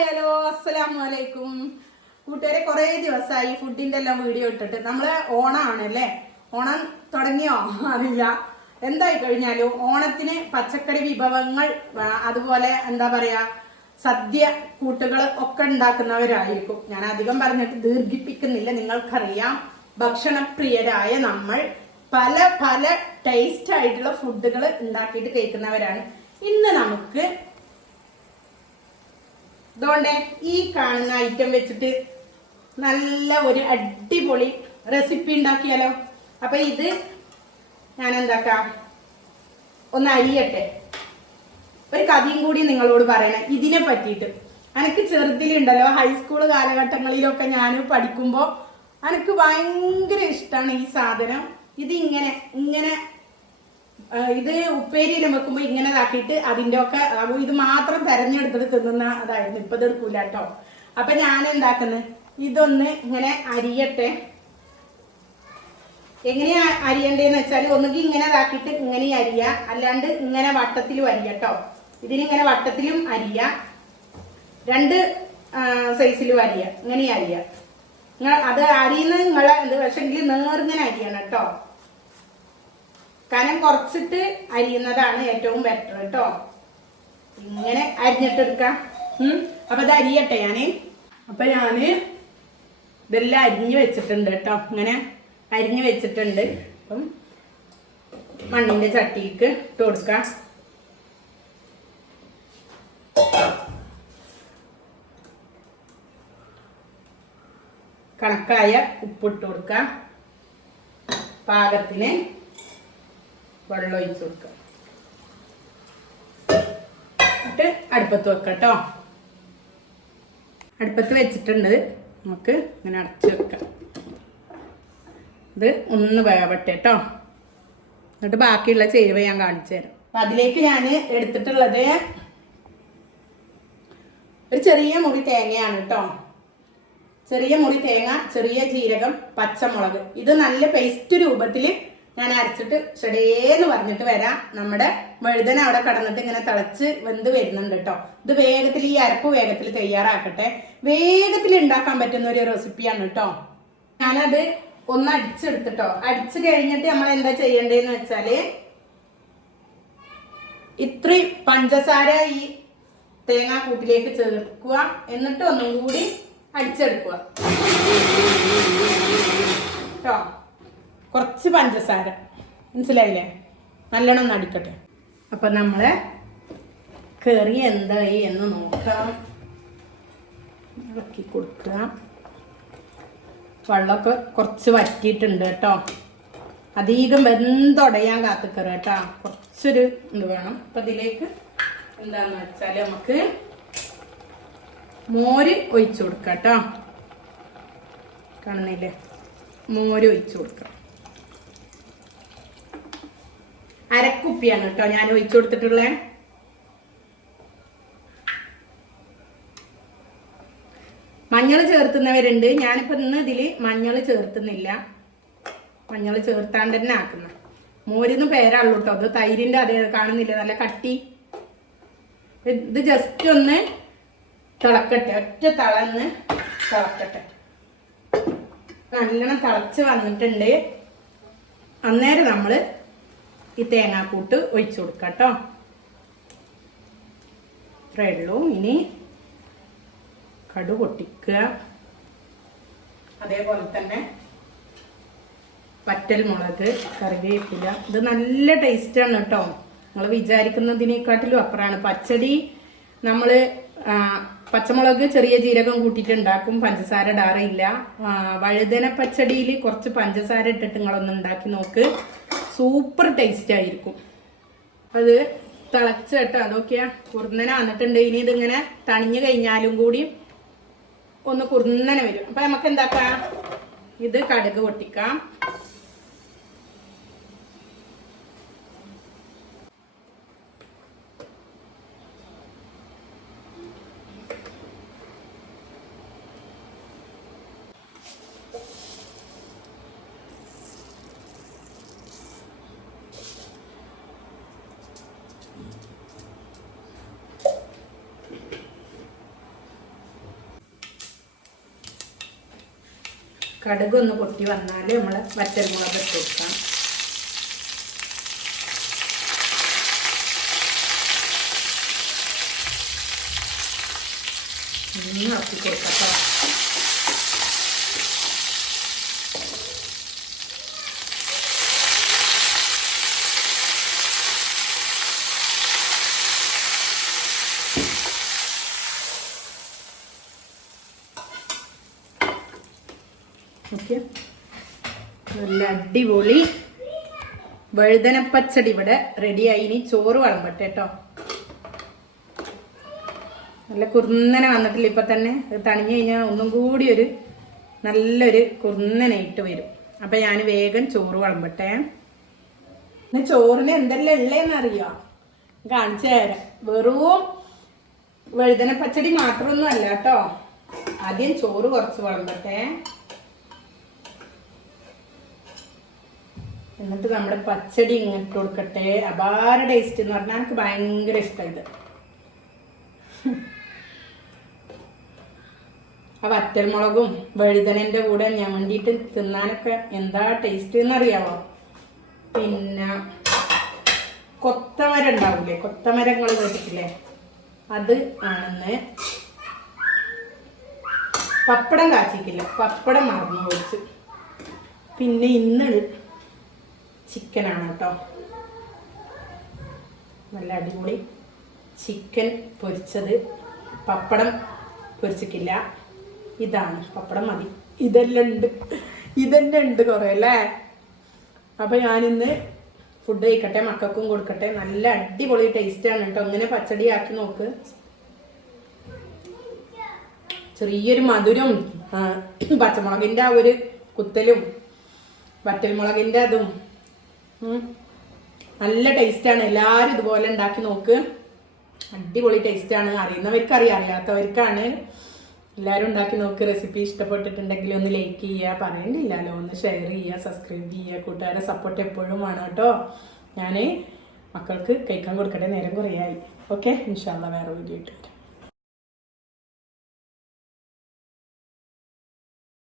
Hello അസ്സലാമു അലൈക്കും കൂട്ടുകാരെ കുറേ ദിവസമായി ഫുഡിന്റെ എല്ലാം വീഡിയോ ഇട്ടിട്ട്. നമ്മൾ അല്ലേ? ഓണം തുടങ്ങിയോ? അറിയില്ല. എന്തായി കഴിഞ്ഞാലും ഓണത്തിന് പച്ചക്കറി വിഭവങ്ങൾ അതുപോലെ എന്താ പറയാ സദ്യ കൂട്ടുകൾ ഒക്കെ ഉണ്ടാക്കുന്നവരായിരിക്കും. ഞാൻ അധികം പറഞ്ഞിട്ട് ദീർഘിപ്പിക്കുന്നില്ല. നിങ്ങൾക്കറിയാം ഭക്ഷണപ്രിയരായ നമ്മൾ പല പല ടേസ്റ്റ് ആയിട്ടുള്ള ഫുഡുകൾ ഉണ്ടാക്കിയിട്ട് കഴിക്കുന്നവരാണ്. ഇന്ന് നമുക്ക് അതുകൊണ്ട് ഈ കാണുന്ന ഐറ്റം വെച്ചിട്ട് നല്ല ഒരു അടിപൊളി റെസിപ്പി ഉണ്ടാക്കിയാലോ? അപ്പൊ ഇത് ഞാൻ എന്താക്കാം ഒന്ന് അരിയട്ടെ. ഒരു കഥയും കൂടി നിങ്ങളോട് പറയണം. ഇതിനെ പറ്റിയിട്ട്. എനിക്ക് ചെറുതിലുണ്ടല്ലോ ഹൈസ്കൂൾ കാലഘട്ടങ്ങളിലൊക്കെ ഞാൻ പഠിക്കുമ്പോൾ എനിക്ക് ഭയങ്കര ഇഷ്ടമാണ് ഈ സാധനം. ഇതിങ്ങനെ ഇങ്ങനെ ഇത് ഉപ്പേരിയിൽ വെക്കുമ്പോ ഇങ്ങനെ ഇതാക്കിയിട്ട് അതിന്റെ ഒക്കെ ഇത് മാത്രം തെരഞ്ഞെടുത്തിട്ട് തിന്നുന്ന അതായിരുന്നു. ഇപ്പൊ ഇത് എടുക്കൂല കേട്ടോ അപ്പൊ ഞാൻ എന്താക്കുന്നത് ഇതൊന്ന് ഇങ്ങനെ അരിയട്ടെ. എങ്ങനെയാ അരിയണ്ടേന്ന് വെച്ചാൽ ഒന്നുകിൽ ഇങ്ങനെ ഇതാക്കിയിട്ട് ഇങ്ങനെ അരിയ അല്ലാണ്ട് ഇങ്ങനെ വട്ടത്തിലും അരിയട്ടോ ഇതിനിങ്ങനെ വട്ടത്തിലും അരിയ രണ്ട് സൈസിലും അരിയ. ഇങ്ങനെ അരിയ. നിങ്ങൾ അത് അരിയുന്നത് നിങ്ങളെ എന്ത് പക്ഷെങ്കിൽ നേർങ്ങനെ അരിയണം കേട്ടോ കനം കുറച്ചിട്ട് അരിയുന്നതാണ് ഏറ്റവും ബെറ്റർ കേട്ടോ ഇങ്ങനെ അരിഞ്ഞിട്ടെടുക്കാം. അപ്പൊ ഇത് അരിയട്ടെ ഞാൻ. അപ്പൊ ഞാൻ ഇതെല്ലാം അരിഞ്ഞു വെച്ചിട്ടുണ്ട് കേട്ടോ ഇങ്ങനെ അരിഞ്ഞു വെച്ചിട്ടുണ്ട്. അപ്പം മണ്ണിന്റെ ചട്ടിക്ക് ഇട്ട് കൊടുക്കാം. കണക്കായ ഉപ്പിട്ട് കൊടുക്കാം. പാകത്തിന് വെള്ളം ഒഴിച്ച് കൊടുക്കുക എന്നിട്ട് അടുപ്പത്ത് വെക്കാം കേട്ടോ അടുപ്പത്ത് വെച്ചിട്ടുണ്ട്. നമുക്ക് ഇങ്ങനെ അടച്ച് വെക്കാം. ഇത് ഒന്ന് വേവട്ടെ കേട്ടോ എന്നിട്ട് ബാക്കിയുള്ള ചേരുവ ഞാൻ കാണിച്ചു തരാം. അപ്പൊ അതിലേക്ക് ഞാൻ എടുത്തിട്ടുള്ളത് ഒരു ചെറിയ മുറി തേങ്ങയാണ് കേട്ടോ ചെറിയ മുറി തേങ്ങ ചെറിയ ജീരകം പച്ചമുളക്. ഇത് നല്ല പേസ്റ്റ് രൂപത്തിൽ ഞാൻ അരച്ചിട്ട് ചെടേന്ന് പറഞ്ഞിട്ട് വരാം. നമ്മുടെ വഴുതന അവിടെ കടന്നിട്ട് ഇങ്ങനെ തിളച്ച് വെന്ത് വരുന്നുണ്ട് കേട്ടോ ഇത് വേഗത്തിൽ ഈ അരപ്പ് വേഗത്തിൽ തയ്യാറാക്കട്ടെ. വേഗത്തിൽ ഉണ്ടാക്കാൻ പറ്റുന്ന ഒരു റെസിപ്പിയാണ് കേട്ടോ ഞാനത് ഒന്ന് അടിച്ചെടുത്തിട്ടോ അടിച്ചു കഴിഞ്ഞിട്ട് നമ്മൾ എന്താ ചെയ്യേണ്ടതെന്ന് വെച്ചാൽ ഇത്രയും പഞ്ചസാര ഈ തേങ്ങാക്കൂട്ടിലേക്ക് ചേർക്കുക. എന്നിട്ട് ഒന്നും കൂടി അടിച്ചെടുക്കുക. കുറച്ച് പഞ്ചസാര. മനസ്സിലായില്ലേ? നല്ലോണം ഒന്ന് അടിക്കട്ടെ. അപ്പൊ നമ്മളെ കറി എന്തായി എന്ന് നോക്കാം. ഇളക്കി കൊടുക്കാം. വെള്ളമൊക്കെ കുറച്ച് വറ്റിയിട്ടുണ്ട് കേട്ടോ. അധികം വെന്തുടയാൻ കാത്തിക്കറ കേട്ടോ. കുറച്ചൊരു ഇത് വേണം. അപ്പൊ ഇതിലേക്ക് എന്താന്ന് വെച്ചാൽ നമുക്ക് മോര് ഒഴിച്ചു കൊടുക്കാം കേട്ടോ. കാണുന്നില്ലേ? മോര് ഒഴിച്ചു കൊടുക്കാം. അരക്കുപ്പിയാണ് കേട്ടോ ഞാൻ ഒഴിച്ചു കൊടുത്തിട്ടുള്ളത് മഞ്ഞൾ ചേർത്തുന്നവരുണ്ട്. ഞാനിപ്പോ ഇന്ന് ഇതിൽ മഞ്ഞൾ ചേർത്തുന്നില്ല. മഞ്ഞൾ ചേർത്താണ്ട് തന്നെ ആക്കുന്ന. മോരിന്ന് പേരാള്ളൂ കേട്ടോ. അത് തൈരിന്റെ അതേ കാണുന്നില്ല? നല്ല കട്ടി. ഇത് ജസ്റ്റ് ഒന്ന് തിളക്കട്ടെ. ഒറ്റ തളന്ന് തിളക്കട്ടെ. നല്ലോണം തിളച്ച് വന്നിട്ടുണ്ട്. അന്നേരം നമ്മൾ ഈ തേങ്ങാക്കൂട്ട് ഒഴിച്ചു കൊടുക്കാം കേട്ടോ. ഇത്രേ ഉള്ളൂ. ഇനി കടു പൊട്ടിക്കുക. അതേപോലെ തന്നെ പറ്റൽ മുളക് കറിവേപ്പില. ഇത് നല്ല ടേസ്റ്റാണ് കേട്ടോ. നിങ്ങൾ വിചാരിക്കുന്നതിനെക്കാട്ടിലും അപ്പുറമാണ്. പച്ചടി നമ്മൾ പച്ചമുളക് ചെറിയ ജീരകം കൂട്ടിയിട്ട് ഉണ്ടാക്കും പഞ്ചസാര ഇടാറില്ല വഴുതന പച്ചടിയിൽ കുറച്ച് പഞ്ചസാര ഇട്ടിട്ട് നിങ്ങളൊന്ന് ഉണ്ടാക്കി നോക്ക്. സൂപ്പർ ടേസ്റ്റ് ആയിരിക്കും. അത് തിളച്ച് കേട്ടോ അതൊക്കെയാ കുറുന്നനെ വന്നിട്ടുണ്ട്. ഇനി ഇതിങ്ങനെ തണിഞ്ഞു കഴിഞ്ഞാലും കൂടി ഒന്ന് കുറുന്നനെ വരും. അപ്പൊ നമുക്ക് എന്താക്കാം? ഇത് കടുക് പൊട്ടിക്കാം. കടുക് ഒന്ന് പൊട്ടി വന്നാൽ നമ്മൾ വറ്റൽമുളക് ഇട്ട് കൊടുക്കാം. ഒന്ന് ഇറക്കി കൊടുക്കാം ഓക്കെ. നല്ല അടിപൊളി വഴുതനപ്പച്ചടി ഇവിടെ റെഡിയായി ഇനി ചോറ് വിളമ്പട്ടെ കേട്ടോ നല്ല കുറുന്നനെ വന്നിട്ടില്ല ഇപ്പൊ തന്നെ. അത് തണിഞ്ഞു കഴിഞ്ഞാൽ ഒന്നും കൂടി ഒരു നല്ലൊരു കുറുന്നനായിട്ട് വരും. അപ്പൊ ഞാൻ വേഗം ചോറ് വിളമ്പട്ടെ. പിന്നെ ചോറിന് എന്തെല്ലാം ഉള്ളതെന്ന് അറിയോ? കാണിച്ചു തരാം. വെറും വഴുതന പച്ചടി മാത്രമൊന്നും അല്ല കേട്ടോ ആദ്യം ചോറ് കുറച്ച് വിളമ്പട്ടെ. എന്നിട്ട് നമ്മുടെ പച്ചടി ഇങ്ങോട്ട് കൊടുക്കട്ടെ. അപാര ടേസ്റ്റ് എന്ന് പറഞ്ഞാൽ എനിക്ക് ഭയങ്കര ഇത്. ആ വറ്റൽമുളകും വഴുതനന്റെ കൂടെ ഞാൻ വേണ്ടിയിട്ട് തിന്നാനൊക്കെ എന്താ ടേസ്റ്റ് എന്നറിയാവോ? പിന്നെ കൊത്തമര ഉണ്ടാവില്ലേ കൊത്തമരങ്ങൾ കേട്ടിട്ടില്ലേ? അത് ആണെന്ന് പപ്പടം കാച്ചിക്കില്ല പപ്പടം മറന്നു പോയിച്ച് പിന്നെ ഇന്ന് ചിക്കനാണ് കേട്ടോ. നല്ല അടിപൊളി ചിക്കൻ പൊരിച്ചത്. പപ്പടം പൊരിച്ചിട്ടില്ല. ഇതാണ് പപ്പടം മതി. ഇതെല്ലാം ഉണ്ട്. ഇതെല്ലാം ഉണ്ട് കുറേ അല്ലേ? അപ്പം ഞാനിന്ന് ഫുഡ് കഴിക്കട്ടെ മക്കൾക്കും കൊടുക്കട്ടെ. നല്ല അടിപൊളി ടേസ്റ്റ് ആണ് കേട്ടോ. ഇങ്ങനെ പച്ചടി ആക്കി നോക്ക്. ചെറിയൊരു മധുരം പച്ചമുളകിന്റെ ആ ഒരു കുത്തലും വറ്റൽമുളകിന്റെ അതും. നല്ല ടേസ്റ്റാണ്. എല്ലാവരും ഇതുപോലെ ഉണ്ടാക്കി നോക്ക്. അടിപൊളി ടേസ്റ്റാണ്. അറിയുന്നവർക്ക് അറിയാം അറിയാത്തവർക്കാണ്. എല്ലാവരും ഉണ്ടാക്കി നോക്ക്. റെസിപ്പി ഇഷ്ടപ്പെട്ടിട്ടുണ്ടെങ്കിൽ ഒന്ന് ലൈക്ക് ചെയ്യുക. പറയണ്ടില്ലല്ലോ ഒന്ന് ഷെയർ ചെയ്യുക സബ്സ്ക്രൈബ് ചെയ്യുക. കൂട്ടുകാരെ സപ്പോർട്ട് എപ്പോഴും വേണം കേട്ടോ. ഞാൻ മക്കൾക്ക് കഴിക്കാൻ കൊടുക്കട്ടെ നേരം കുറയായി. ഓക്കെ ഇൻഷാല്ല വേറെ വീഡിയോ ഇട്ട്